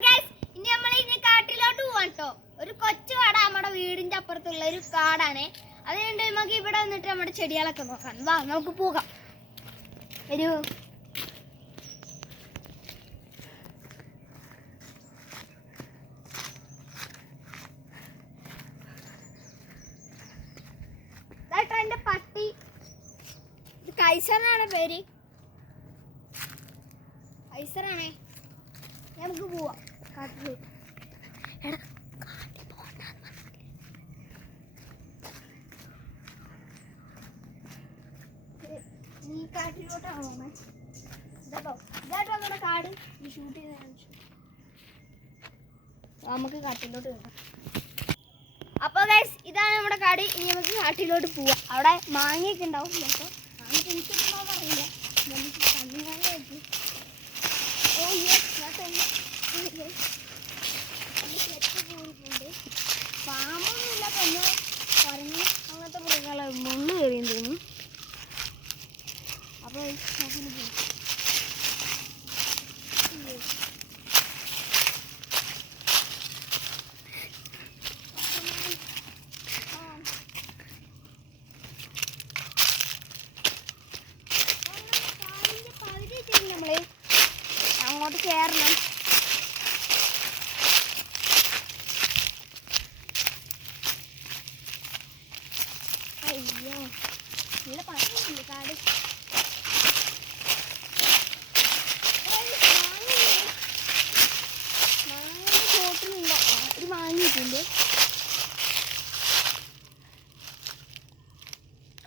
ഇനി നമ്മൾ ഇനി കാട്ടിലോട്ട് പോവാട്ടോ. ഒരു കൊച്ചു കാട് നമ്മുടെ വീടിന്റെ അപ്പുറത്തുള്ള ഒരു കാടാണ്. അതുകൊണ്ട് നമുക്ക് ഇവിടെ വന്നിട്ട് നമ്മുടെ ചെടികളൊക്കെ നോക്കാം. വാ നമുക്ക് പോകാം. ഒരു എന്റെ പട്ടി കൈസറാണ് പേര്. കൈസറാണേ. നമുക്ക് പോവാം കാട്ടിലോട്ട്. ഈ കാട്ടിലോട്ടാണ് പോകുന്നത്. ഇതാട്ടോ നമ്മുടെ കാട്. ഈ ഷൂട്ട് ചെയ്ത നമുക്ക് കാട്ടിലോട്ട് വരാം. അപ്പോൾ ഗൈസ് ഇതാണ് നമ്മുടെ കാട്. ഇനി നമുക്ക് കാട്ടിലോട്ട് പോവാം. അവിടെ മാങ്ങയൊക്കെ ഉണ്ടാവും. ചിലപ്പോൾ മാങ്ങ എനിക്കുണ്ടാവും അറിയില്ല. നമുക്ക് കണ്ണിനാണ് വെച്ച് പാമ്പൊന്നുമില്ല. പിന്നെ കുരങ്ങ് അങ്ങനത്തെ മൃഗങ്ങളെ മുള്ളു കയറിയും തോന്നും. അപ്പോൾ നോക്കിന് പോകും. നമ്മള് അങ്ങോട്ട് കയറണം. അയ്യോ നല്ല പണിയുണ്ട് കാട്. മാങ്ങ ചോട്ടിലുണ്ടോ? ഒരു മാങ്ങിയിട്ടുണ്ട്.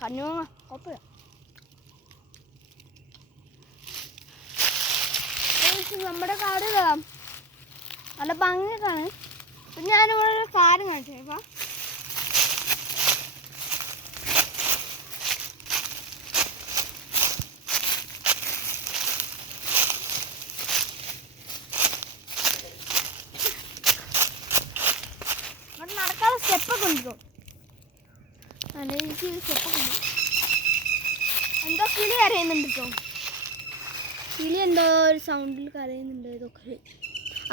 കണ്ണുമാങ്ങ കുഴപ്പമില്ല. നമ്മുടെ കാട് നല്ല ഭംഗിയൊക്കെയാണ്. പിന്നെ ഞാനിവിടെ ഒരു കാര്യം കാണിച്ചു. ഇപ്പം ഇവിടെ നടക്കാതെ സ്റ്റെപ്പൊക്കെ ഉണ്ടോ? എനിക്ക് സ്റ്റെപ്പൊക്കെ ഉണ്ട്. എന്തോ കിളി കരയുന്നുണ്ട് കേട്ടോ. കിളി എന്തോ ഒരു സൗണ്ടിൽ കരയുന്നുണ്ട്. ഇതൊക്കെ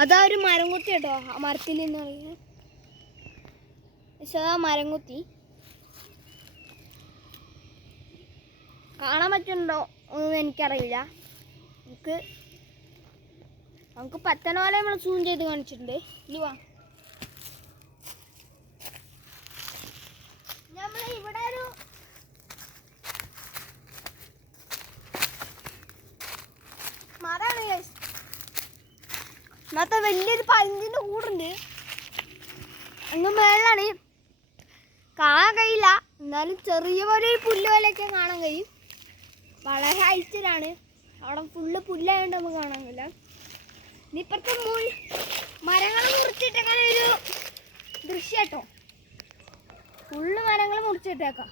അതാ ഒരു മരം കുത്തി കേട്ടോ. ആ മരത്തിൽ എന്ന് പറയുന്നത് പക്ഷെ അതാ മരം കുത്തി. കാണാൻ പറ്റുന്നുണ്ടോ ഒന്നും എനിക്കറിയില്ല. നമുക്ക് പത്തന പോലെ നമ്മൾ സൂം ചെയ്ത് കാണിച്ചിട്ടുണ്ട്. ഇനി വാ. നമ്മൾ ഇവിടെ ഒരു മരമാണ്. ഇന്നത്തെ വലിയൊരു പഴഞ്ചിൻ്റെ കൂടുണ്ട്. അങ്ങ് മേളിലാണ്. കാണാൻ കഴിയില്ല. എന്നാലും ചെറിയ പോലെ ഒരു പുല്ല് പോലെയൊക്കെ കാണാൻ കഴിയും. വളരെ ഹൈറ്റിലാണ്. അവിടെ ഫുള്ള് പുല്ലായതുകൊണ്ട് നമുക്ക് കാണാൻ കഴിയില്ല. ഇനിയിപ്പുറത്തെ മരങ്ങൾ മുറിച്ചിട്ടങ്ങനെ ഒരു ദൃശ്യം കേട്ടോ. ഫുള്ള് മരങ്ങൾ മുറിച്ചിട്ടേക്കാം.